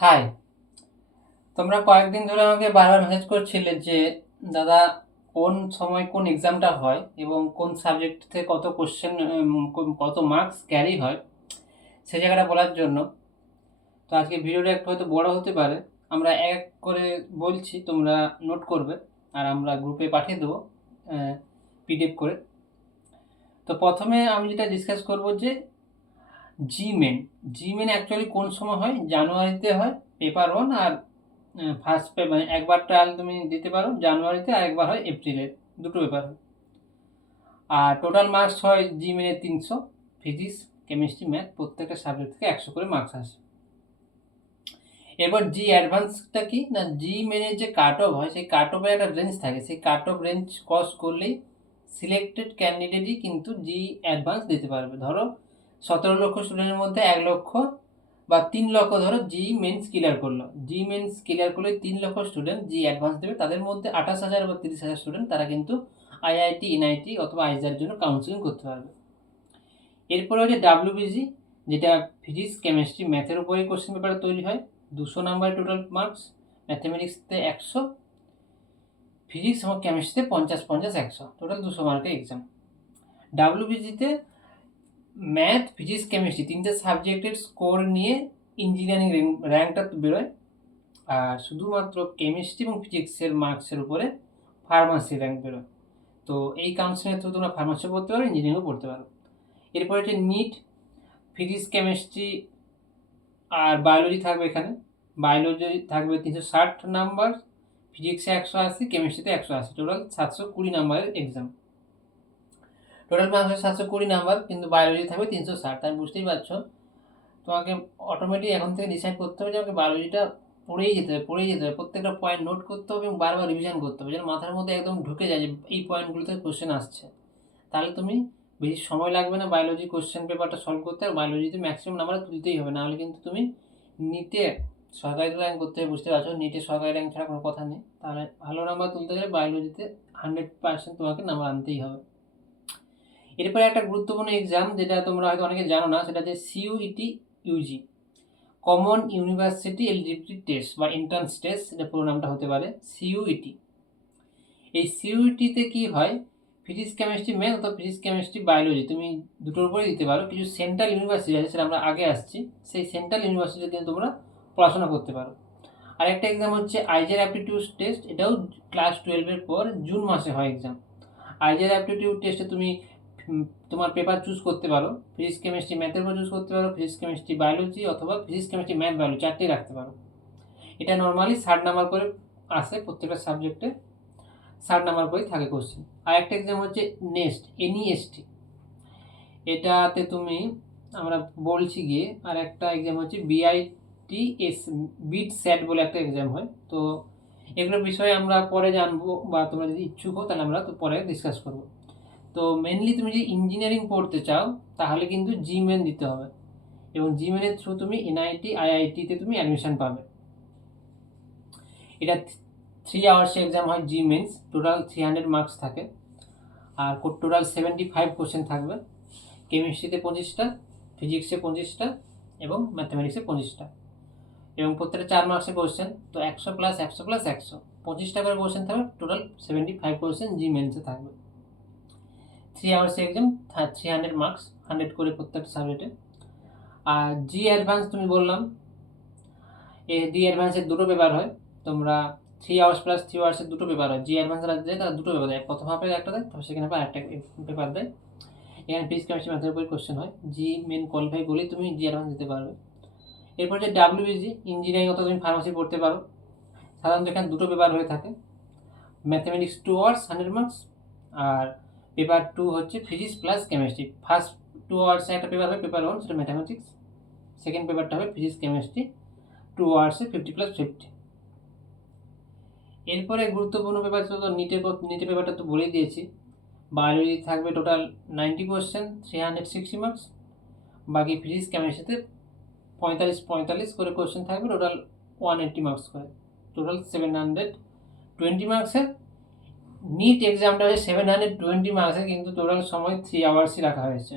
High, তোমরা কয়েকদিন ধরে আমাকে বারবার মেসেজ করছিলে যে দাদা কোন সময় কোন এক্সামটা হয় এবং কোন সাবজেক্ট থেকে কত কোশ্চেন, কত মার্কস ক্যারি হয় সে জায়গাটা বলার জন্য। তো আজকে ভিডিওটা একটু হয়তো বড় হতে পারে, আমরা এক এক করে বলছি, তোমরা নোট করবে আর আমরা গ্রুপে পাঠিয়ে দেবো পিডিএফ করে। তো প্রথমে আমি যেটা ডিসকাস করব যে জিমেন জিমেন অ্যাকচুয়ালি কোন সময় হয়, জানুয়ারিতে হয় পেপার 1, আর ফার্স্ট পেপার একবার ট্রায়াল তুমি দিতে পারো জানুয়ারিতে, আর একবার হয় এপ্রিলে, দুটো পেপার হয়। আর টোটাল মার্কস হয় জি মেনে 300, ফিজিক্স কেমিস্ট্রি ম্যাথ প্রত্যেকটা সাবজেক্ট থেকে 100 করে মার্কস আসে। এবার জি অ্যাডভান্সটা কি না, জি মেনে যে কাট অফ হয় সেই কাট অফের একটা রেঞ্জ থাকে, সেই কাট অফ রেঞ্জ ক্রস করলেই সিলেক্টেড ক্যান্ডিডেটই কিন্তু জি অ্যাডভান্স দিতে পারবে। ধরো 17 লক্ষ স্টুডেন্টের মধ্যে 1 লক্ষ বা 3 লক্ষ ধরো জি মেন্স ক্লিয়ার করলো, জি মেন্স ক্লিয়ার করলে 3 লক্ষ স্টুডেন্ট জি অ্যাডভান্স দেবে, তাদের মধ্যে 28,000 বা 30,000 স্টুডেন্ট তারা কিন্তু আইআইটি, এনআইটি অথবা আইজারের জন্য কাউন্সিলিং করতে পারবে। এরপরে হচ্ছে ডাব্লিউবিজি, যেটা ফিজিক্স কেমিস্ট্রি ম্যাথের উপরে কোশ্চেন পেপার তৈরি হয়। 200 নাম্বারের টোটাল মার্কস, ম্যাথমেটিক্সতে 100, ফিজিক্স এবং কেমিস্ট্রিতে 50-50-100, টোটাল 200 মার্কের এক্সাম। ডাব্লিউবিজিতে ম্যাথ, ফিজিক্স, কেমিস্ট্রি তিনটে সাবজেক্টের স্কোর নিয়ে ইঞ্জিনিয়ারিং র্যাঙ্কটা বেরোয়, আর শুধুমাত্র কেমিস্ট্রি এবং ফিজিক্সের মার্কসের উপরে ফার্মাসি র্যাঙ্ক বেরোয়। তো এই কাউন্সিলিংয়ের থ্রু তোমরা ফার্মাসিও পড়তে পারো, ইঞ্জিনিয়ারিংও পড়তে পারো। এরপরে হচ্ছে নিট, ফিজিক্স কেমিস্ট্রি আর বায়োলজি থাকবে এখানে। বায়োলজি থাকবে 360 নাম্বার, ফিজিক্সে 180, কেমিস্ট্রিতে 180, টোটাল 720 নাম্বারের এক্সাম। টোটাল মার্কস 720 নাম্বার, কিন্তু বায়োলজি থাকবে 360। তাই বুঝতেই পারছো তোমাকে অটোমেটিক এখন থেকে ডিসাইড করতে হবে যে আমাকে বায়োলজিটা পড়েই যেতে হবে, প্রত্যেকটা পয়েন্ট নোট করতে হবে এবং বারবার রিভিশন করতে হবে, যেন মাথার মধ্যে একদম ঢুকে যায় যে এই পয়েন্টগুলো থেকে কোশ্চেন আসছে। তাহলে তুমি বেশি সময় লাগবে না বায়োলজি কোশ্চেন পেপারটা সলভ করতে, আর বায়োলজিতে ম্যাক্সিমাম নাম্বার তুলতেই হবে, নাহলে কিন্তু তুমি নিটে সরকারি র্যাঙ্ক করতে হবে। বুঝতে পারছো নিটে সরকারি র্যাঙ্ক ছাড়া কোনো কথা নেই। তাহলে ভালো নাম্বার তুলতে গেলে বায়োলজিতে 100% তোমাকে নাম্বার আনতেই হবে। এরপরে একটা গুরুত্বপূর্ণ এক্সাম যেটা তোমরা হয়তো অনেকে জানো না, সেটা হচ্ছে CUET UG, common university eligibility test বা এন্ট্রান্স টেস্ট, এটা পুরো নামটা হতে পারে সিইউইটি। এই সিইউইটিতে কি হয়, ফিজিক্স কেমিস্ট্রি ম্যাথ অথবা ফিজিক্স কেমিস্ট্রি বায়োলজি তুমি দুটোর উপরেই দিতে পারো। কিছু সেন্ট্রাল ইউনিভার্সিটি আছে, সেটা আমরা আগে আসছি, সেই সেন্ট্রাল ইউনিভার্সিটিতে কিন্তু তোমরা পড়াশোনা করতে পারো। আর একটা এক্সাম হচ্ছে আইজার অ্যাপটিটিউড টেস্ট, এটাও ক্লাস 12-এর পর জুন মাসে হয় এক্সাম। আইজার অ্যাপটিটিউড টেস্টে তুমি তোমার পেপার চুজ করতে পারো, ফিজিক্স কেমিস্ট্রি ম্যাথের উপর চুজ করতে পারো, ফিজিক্স কেমিস্ট্রি বায়োলজি অথবা ফিজিক্স কেমিস্ট্রি ম্যাথ বায়োলজি চারটেই রাখতে পারো। এটা নর্মালি 60 নাম্বার করে আসে, প্রত্যেকটা সাবজেক্টে 60 নাম্বার করেই থাকে কোশ্চেন। আর একটা এক্সাম হচ্ছে নেক্সট এনইএসটি, এটাতে তুমি আমরা বলছি গিয়ে, আর একটা এক্সাম হচ্ছে বিআইটিএস বিট স্যাট বলে একটা এক্সাম হয়। তো এগুলোর বিষয়ে আমরা পরে জানবো, বা তোমরা যদি ইচ্ছুক হো তাহলে আমরা তো পরে ডিসকাস করবো। তো মেনলি তুমি যদি ইঞ্জিনিয়ারিং পড়তে চাও তাহলে কিন্তু জিমেন দিতে হবে, এবং জিমেনের থ্রু তুমি এনআইটি আইআইটিতে তুমি অ্যাডমিশন পাবে। এটা 3 আওয়ার্সে এক্সাম হয় জি মেন্স, টোটাল 300 মার্কস থাকে, আর টোটাল 75 কোশ্চেন থাকবে। কেমিস্ট্রিতে 25টা, ফিজিক্সে 25টা এবং ম্যাথামেটিক্সে 25টা, এবং প্রত্যেকটা 4 মার্কসের কোশ্চেন। তো 100+100+100 25টা করে কোশ্চেন থাকবে, টোটাল 75 কোশ্চেন জি মেন্সে থাকবে। 3 আওয়ার্সে এক্সাম, 300 মার্কস, 100 করে প্রত্যেকটা সাবজেক্টে। আর জি অ্যাডভান্স তুমি বললাম, জি অ্যাডভান্সের দুটো পেপার হয়। তোমরা 3 আওয়ার্স প্লাস 3 আওয়ার্সের দুটো পেপার হয়, জি অ্যাডভান্স দেয় তারা দুটো পেপার দেয়, প্রথম হাফে একটা দেয়, তারপর সেখানে আরেকটা পেপার দেয়। এখানে ফিজিক্স কেমিস্ট্রি ম্যাথের উপরে কোশ্চেন হয়, জি মেন কোয়ালিফাই বলেই তুমি জি অ্যাডভান্স দিতে পারবে। এরপর যে ডাব্লিউবিজি ইঞ্জিনিয়ারিং অথবা তুমি ফার্মাসি পড়তে পারো। সাধারণত এখানে দুটো পেপার হয়ে থাকে, ম্যাথামেটিক্স 2 আওয়ার্স 100 মার্কস, আর পেপার 2 হচ্ছে ফিজিক্স প্লাস কেমিস্ট্রি। ফার্স্ট 2 আওয়ার্সে একটা পেপার হবে, পেপার 1 সেটা ম্যাথামেটিক্স, সেকেন্ড পেপারটা হবে ফিজিক্স কেমিস্ট্রি 2 আওয়ার্সে 50+50। এরপরে গুরুত্বপূর্ণ পেপার ছিল তো নিটের পেপারটা তো বলেই দিয়েছি। বায়োলজি থাকবে টোটাল 90 কোশ্চেন, 360 মার্কস। বাকি ফিজিক্স কেমিস্ট্রিতে 45 করে কোশ্চেন থাকবে, টোটাল 180 মার্কস করে, টোটাল 720 মার্কসের। নিট এক্সামটা হচ্ছে 720 মার্কসের, কিন্তু টোটাল সময় 3 আওয়ার্সই রাখা হয়েছে।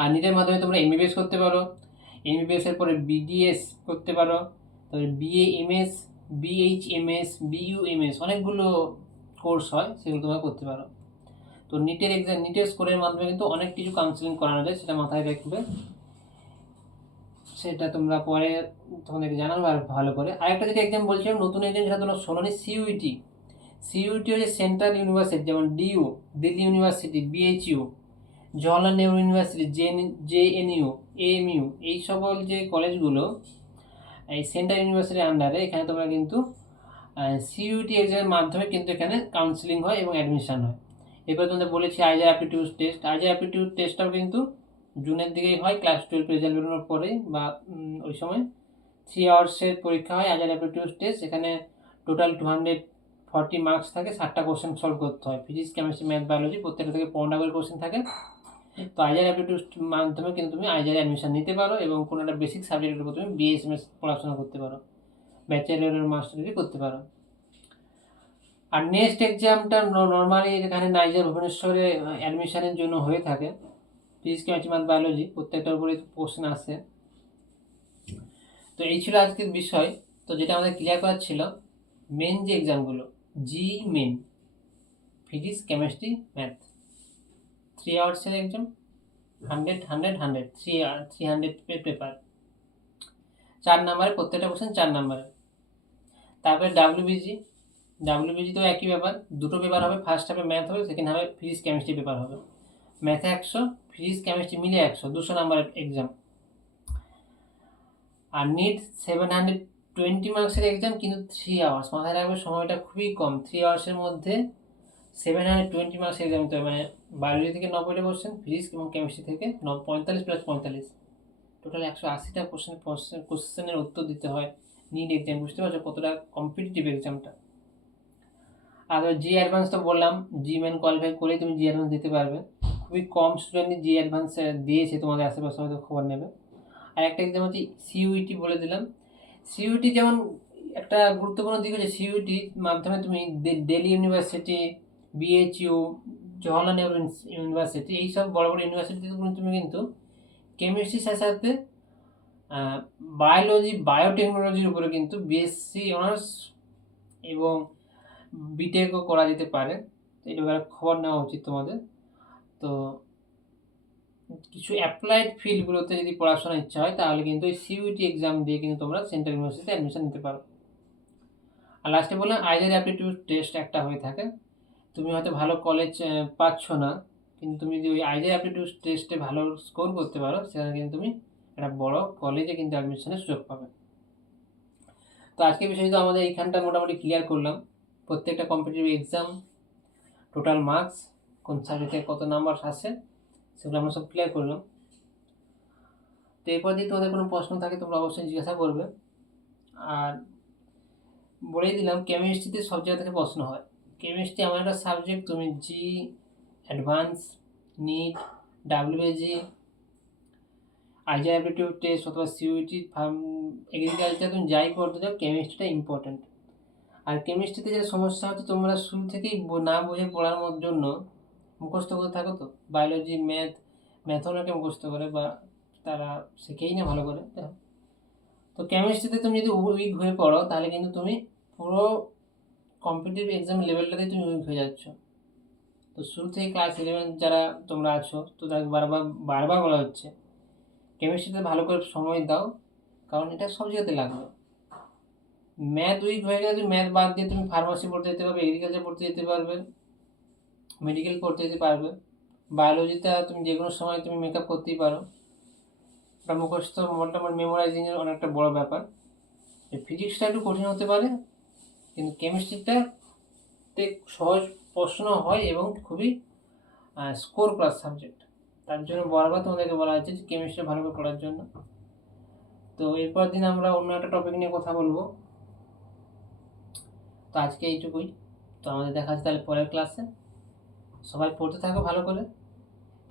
আর নিটের মাধ্যমে তোমরা এমবিবিএস করতে পারো, এমবিবিএস এর পরে বিডিএস করতে পারো, তারপরে বিএএমএস, বিএইচএমএস, বিইউএমএস, অনেকগুলো কোর্স হয়, সেগুলো তোমরা করতে পারো। তো নিটের এক্সাম, নিটের স্কোরের মাধ্যমে কিন্তু অনেক কিছু কাউন্সিলিং করানো যায়, সেটা মাথায় রাখবে, সেটা তোমরা পরে তোমাদেরকে জানাবো আর ভালো করে। আরেকটা যেটা এক্সাম বলছিলাম, নতুন এক্সাম, যেটা তোমরা শোনোনি, সিইউটি। সিইউটি হচ্ছে সেন্ট্রাল ইউনিভার্সিটি, যেমন DU, Delhi university, BHU, Jawaharlal Nehru university, JNU, AMU, এই সকল যে কলেজগুলো এই সেন্ট্রাল ইউনিভার্সিটির আন্ডারে, এখানে তোমরা কিন্তু সিইউটি এক্সামের মাধ্যমে কিন্তু এখানে কাউন্সিলিং হয় এবং অ্যাডমিশন হয়। এরপর তোমাদের বলেছি আইজার অ্যাপটিটিউড টেস্ট। আইজার অ্যাপটিটিউড টেস্টটাও কিন্তু জুনের দিকেই হয়, ক্লাস 12 রেজাল্ট বেরোনোর পরেই বা ওই সময় 3 আওয়ার্সের পরীক্ষা হয় আইজার অ্যাপটিটিউড টেস্ট। এখানে টোটাল 240 মার্কস থাকে, 60টা কোশ্চেন সলভ করতে হয়, ফিজিক্স, কেমিস্ট্রি, ম্যাথ, বায়োলজি, প্রত্যেকটা থেকে 15টা করে কোশ্চেন থাকে। তো আইজার অ্যাপটিটিউড মাধ্যমে কিন্তু তুমি আইজারে অ্যাডমিশন নিতে পারো এবং কোনো একটা বেসিক সাবজেক্টের উপর তুমি বিএসএমএস পড়াশোনা করতে পারো, ব্যাচেলর মাস্টার ডিগ্রি করতে পারো। আর নেক্সট এক্সামটা নর্মালি এখানে নাইজার ভুবনেশ্বরে অ্যাডমিশনের জন্য হয়ে থাকে, ফিজিক্স, কেমিস্ট্রি, ম্যাথ, বায়োলজি, প্রত্যেকটার উপরে কোশ্চেন আসে। তো এই ছিল আজকের বিষয়। তো যেটা আমাদের ক্লিয়ার করার ছিল, মেন যে এক্সামগুলো, JEE main, physics, chemistry, math, 3 আওয়ার্সের এক্সাম, 300 পেপার, 4 নাম্বারে, প্রত্যেকটা কোশ্চেন 4 নাম্বারে। তারপরে ডাব্লিউবিজিতেও একই ব্যাপার, দুটো পেপার হবে, ফার্স্ট হাফে ম্যাথ হবে, সেকেন্ড হাফে ফিজিক্স, কেমিস্ট্রি পেপার হবে। ম্যাথে 100, ফিজিক্স, কেমিস্ট্রি মিলে 100, 200 নাম্বারের এক্সাম। আর নিট 720 মার্কসের এক্সাম, কিন্তু 3 আওয়ার্স, মাথায় রাখবে সময়টা খুবই কম। 3 আওয়ার্সের মধ্যে 720 মার্কসের এক্সাম দিতে হবে, মানে বায়োলজি থেকে 90টা কোশ্চেন, ফিজিক্স এবং কেমিস্ট্রি থেকে 45 প্লাস 45, টোটাল 180টা কোশ্চেনের উত্তর দিতে হয় নিট এক্সাম। বুঝতে পারছো কতটা কম্পিটিটিভ এক্সামটা। আর জি অ্যাডভান্স তো বললাম, জি মেন কোয়ালিফাই করেই তুমি জি অ্যাডভান্স দিতে পারবে। খুবই কম স্টুডেন্টই জি অ্যাডভান্স দিয়েছে, তোমাদের আশেপাশে হয়তো খবর নেবে। আর একটা এক্সাম হচ্ছে সিইউটি, বলে দিলাম। সিইউটি যেমন একটা গুরুত্বপূর্ণ দিক হচ্ছে, সিইউটির মাধ্যমে তুমি Delhi university, BHU, Jawaharlal Nehru university, এইসব বড় বড় ইউনিভার্সিটিগুলো তুমি কিন্তু কেমিস্ট্রির সাথে সাথে বায়োলজি, বায়োটেকনোলজির উপরে কিন্তু বিএসসি অনার্স এবং বিটেকও করা যেতে পারে। এটা খবর নেওয়া উচিত তোমাদের। তো কিছু অ্যাপ্লাইড ফিল্ডগুলোতে যদি পড়াশোনার ইচ্ছা হয়, তাহলে কিন্তু এই সিইউটি এক্সাম দিয়ে কিন্তু তোমরা সেন্ট্রাল ইউনিভার্সিটিতে অ্যাডমিশন নিতে পারো। আর লাস্টে বললাম আইজার অ্যাপটিটিউড টেস্ট একটা হয়ে থাকে। তুমি হয়তো ভালো কলেজ পাচ্ছ না, কিন্তু তুমি যদি ওই আইজার অ্যাপটিটিউড টেস্টে ভালো স্কোর করতে পারো, সেখানে কিন্তু তুমি একটা বড় কলেজে কিন্তু অ্যাডমিশনের সুযোগ পাবে। তো আজকে বিষয় তো আমাদের এইখানটা মোটামুটি ক্লিয়ার করলাম, প্রত্যেকটা কম্পিটিটিভ এক্সাম, টোটাল মার্কস, কোন সাবজেক্টে কত নাম্বার আসে, সেগুলো আমরা সব ক্লিয়ার করলাম। তো এরপর যদি তোমাদের কোনো প্রশ্ন থাকে তোমরা অবশ্যই জিজ্ঞাসা করবে। আর বলেই দিলাম, কেমিস্ট্রিতে সব জায়গা থেকে প্রশ্ন হয়। কেমিস্ট্রি এমন একটা সাবজেক্ট, তুমি JEE advance, NEET, WBJEE, IISER aptitude test অথবা সিইউটি, এগ্রিকালচার, তুমি যাই পড়তে যাও, কেমিস্ট্রিটা ইম্পর্ট্যান্ট। আর কেমিস্ট্রিতে যেটা সমস্যা হচ্ছে, তোমরা শুরু থেকেই না বুঝে পড়ার জন্য মুখস্থ করে থাকো। তো বায়োলজি, ম্যাথ অনেকে মুখস্থ করে বা তারা শিখেই না ভালো করে। তো কেমিস্ট্রিতে তুমি যদি উইক হয়ে পড়ো, তাহলে কিন্তু তুমি পুরো কম্পিটিটিভ এক্সাম লেভেলটাতেই তুমি উইক হয়ে যাচ্ছ। তো শুরু থেকে ক্লাস 11 যারা তোমরা আছো, তো তাদের বারবার বারবার বলা হচ্ছে কেমিস্ট্রিতে ভালো করে সময় দাও, কারণ এটা সব জায়গাতে লাগবে। ম্যাথ উইক হয়ে গেলে তুমি ম্যাথ বাদ দিয়ে তুমি ফার্মাসি পড়তে যেতে পারবে, এগ্রিকালচার পড়তে যেতে পারবে, মেডিকেল পড়তে যেতে পারবে। বায়োলজিতে তুমি যে কোনো সময় তুমি মেকআপ করতেই পারো, ওটা মুখস্থ মোটামুটি মেমোরাইজিংয়ের অনেকটা বড় ব্যাপার। ফিজিক্সটা একটু কঠিন হতে পারে, কিন্তু কেমিস্ট্রিটাতে সহজ প্রশ্ন হয় এবং খুবই স্কোর প্লাস সাবজেক্ট। তার জন্য বারবার তোমাদেরকে বলা হচ্ছে যে কেমিস্ট্রি ভালো করে পড়ার জন্য। তো এরপর দিন আমরা অন্য একটা টপিক নিয়ে কথা বলবো। তো আজকে এইটুকুই। তো আমাদের দেখা যাচ্ছে তাহলে পরের ক্লাসে। সবাই পড়তে থাকো ভালো করে,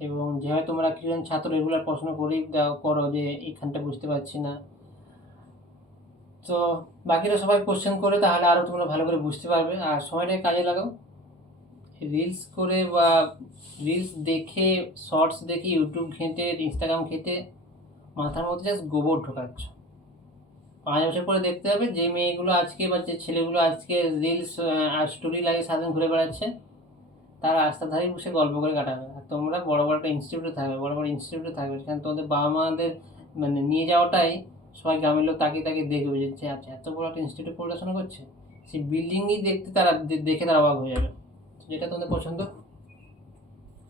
এবং যেভাবে তোমরা কিছুজন ছাত্র রেগুলার প্রশ্ন করেই করো যে এইখানটা বুঝতে পারছি না, তো বাকিরা সবাই কোশ্চেন করে, তাহলে আরও তোমরা ভালো করে বুঝতে পারবে। আর সময়টাকে কাজে লাগাও, রিলস করে বা রিলস দেখে, শর্টস দেখে, ইউটিউব ঘেঁটে, ইনস্টাগ্রাম ঘেঁটে মাথার মধ্যে জাস্ট গোবর ঢোকাচ্ছ। 5 বছর পরে দেখতে হবে যে মেয়েগুলো আজকে বা যে ছেলেগুলো আজকে রিলস আর স্টোরি লাগিয়ে সারাদিন ঘুরে বেড়াচ্ছে, তারা রাস্তার ধারেই বসে গল্প করে কাটাবে। আর তোমরা বড় বড় একটা ইনস্টিটিউটে থাকবে, বড় বড় ইনস্টিটিউটে থাকবে, সেখানে তোমাদের বাবা মাদের মানে নিয়ে যাওয়াটাই সবাই গ্রামের লোক তাকিয়ে তাকিয়ে দেখবে যে আচ্ছা এত বড় একটা ইনস্টিটিউটে পড়াশোনা করছে। সেই বিল্ডিংই দেখতে তারা দেখে তারা অবাক হয়ে যাবে। যেটা তোমাদের পছন্দ